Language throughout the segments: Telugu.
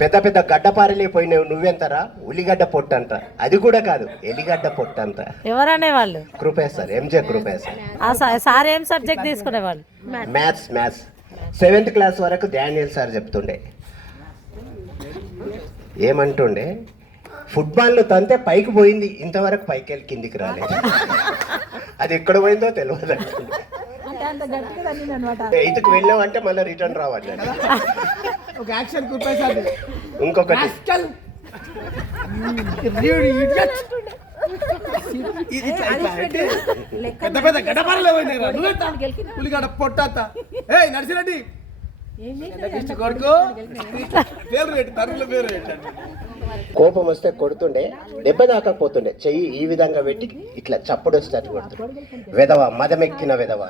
పెద్ద పెద్ద గడ్డపారలే పోయినావు నువ్వెంతరా? ఉల్లిగడ్డ పొట్టంత. అది కూడా కాదు, ఎలిగడ్డ పొట్టంత. ఎవరనే వాళ్ళు? కృపేశ్వర్, ఎంజే కృపేశ్వర్. సార్ ఏం సబ్జెక్ట్ తీసుకునేవాళ్ళు? మ్యాథ్స్ 7th క్లాస్ వరకు డానియల్ సార్ చెప్తుండే. ఏమంటుండే, ఫుట్బాల్ తంతే పైకి పోయింది, ఇంతవరకు పైకి వెళ్ళి కిందికి రాలేదు. అది ఎక్కడ పోయిందో తెలియదు. ఇదికి వెళ్ళామంటే మళ్ళీ రిటర్న్ రావాలి. ఇంకొకటి పెద్ద పెద్ద గడ్డపారలే ఉల్లిగడ్డ పొట్ట నడిచిరెడ్డి కొడుకు పేరు రెడ్డి తరుల పేరు రెడ్డి. కోపం వస్తే కొడుతుండే, దెబ్బ దాకపోతుండే. చెయ్యి ఈ విధంగా పెట్టి ఇట్లా చప్పుడు వచ్చేటట్టు కొడుతుండే. వెధవ, మదమెక్కిన వెధవ,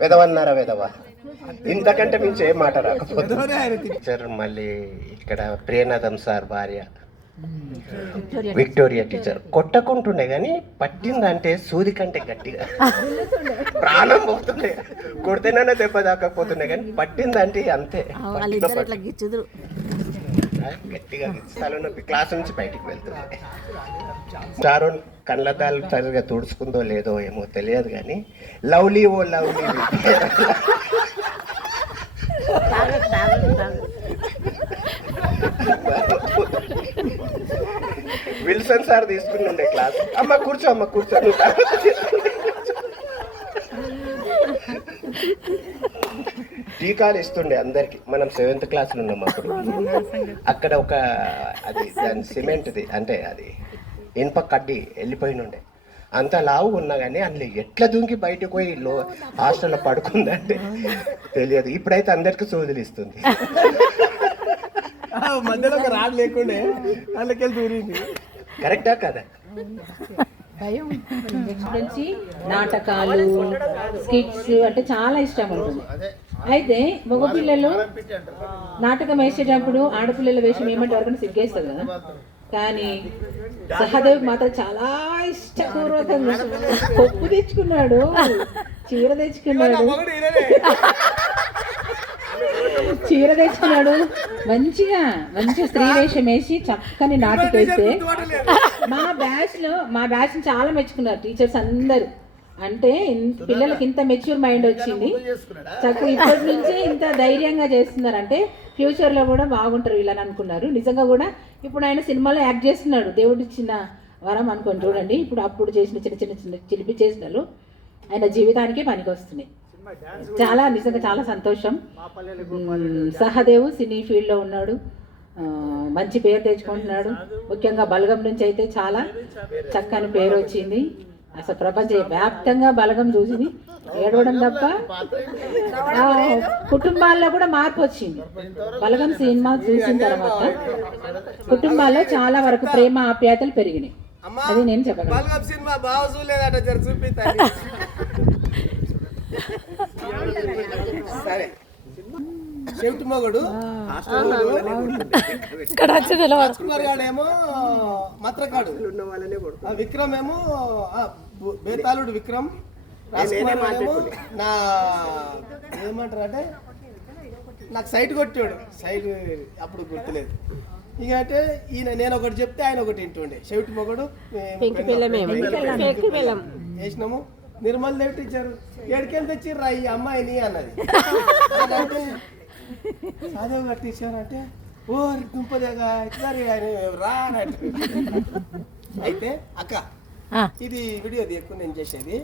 వెధవన్నారా వెధవ. ఇంతకంటే మించి ఏం మాట రాకపోతే. మళ్ళీ ఇక్కడ ప్రియనాథం సార్ భార్య విక్టోరియా టీచర్ కొట్టకుంటుండే కానీ పట్టిందంటే సూది కంటే గట్టిగా ప్రాణం పోతుండే. కొడితేనే దెబ్బ దాకపోతుండే కానీ పట్టిందంటే అంతే గట్టిగా తలనొప్పి. క్లాస్ నుంచి బయటికి వెళ్తుంది. చారు కళ్ళద్దాలు సరిగా తుడుచుకుందో లేదో ఏమో తెలియదు కానీ lovely oh lovely Wilson sir తీసుకుని క్లాస్. అమ్మ కూర్చో, అమ్మ కూర్చో. టీకాలు ఇస్తుండే అందరికి. మనం 7th క్లాస్లో ఉన్నాం అప్పుడు. అక్కడ ఒక అది దాని సిమెంట్ది అంటే అది ఇనుప కడ్డి వెళ్ళిపోయినుండే. అంత లావు ఉన్నా కానీ అందులో ఎట్లా దుంకి బయటకు పోయి హాస్టల్లో పడుకుందంటే తెలియదు. ఇప్పుడైతే అందరికి సోదులు ఇస్తుంది. మధ్యలో ఒక రాడ్ లేకుండే అందుకెళ్ళి దూరింది. కరెక్టా కదా? నుంచి నాటకాలు, స్కిట్స్ అంటే చాలా ఇష్టం ఉంటుంది. అయితే మగపిల్లలు నాటకం వేసేటప్పుడు ఆడపిల్లల వేషం ఏమంటే ఎవరికైనా సిగ్గేస్తుంది కదా. కానీ సహదేవ్ మాత్రం చాలా ఇష్టపూర్వకంగా పప్పు తెచ్చుకున్నాడు, చీర తెచ్చుకున్నాడు, మంచిగా స్త్రీ వేషం వేసి చక్కని నాటికేస్తే మా బ్యాచ్ చాలా మెచ్చుకున్నారు టీచర్స్ అందరూ. అంటే పిల్లలకి ఇంత మెచ్యూర్ మైండ్ వచ్చింది, చక్కగా ఇప్పటి నుంచే ఇంత ధైర్యంగా చేస్తున్నారు అంటే ఫ్యూచర్లో కూడా బాగుంటారు వీళ్ళని అనుకున్నారు. నిజంగా కూడా ఇప్పుడు ఆయన సినిమాలో యాక్ట్ చేస్తున్నాడు. దేవుడు ఇచ్చిన వరం అనుకోని చూడండి. ఇప్పుడు అప్పుడు చేసిన చిన్న చిలిపి చేసినలు ఆయన జీవితానికి పనికి వస్తున్నాయి. చాలా నిజంగా చాలా సంతోషం. సహదేవ్ సినీ ఫీల్డ్లో ఉన్నాడు, మంచి పేరు తెచ్చుకుంటున్నాడు. ముఖ్యంగా బలగం నుంచి అయితే చాలా చక్కని పేరు వచ్చింది. అసలు ప్రపంచ వ్యాప్తంగా బలగం చూసింది ఏడవడం తప్ప కుటుంబాల్లో కూడా మార్పు వచ్చింది. బలగం సినిమా చూసిన తర్వాత కుటుంబాల్లో చాలా వరకు ప్రేమ ఆప్యాయతలు పెరిగినాయి. అది నేను చెప్పగలను. చెవిటి మగడు ఏమో మత్రకాడు, విక్రమ్ ఏమో బేతాళుడు విక్రమ్, ఏమో నా ఏమంటారు అంటే నాకు సైట్ కొట్టాడు. సైట్ అప్పుడు గుర్తులేదు. ఇక అంటే ఈయన నేను ఒకటి చెప్తే ఆయన ఒకటి వింటుండే. చెవిటి మగడు వేసినాము. నిర్మల్ దేవి టీచర్ ఏడికెళ్ళి తెచ్చిర్రా ఈ అమ్మాయిని అన్నది. సాదేవ్ గారు టీచర్ అంటే ఓ దుంపదేగా రా అన్నట్టు. అయితే అక్క ఇది వీడియో ఎక్కువ నేను చేసేది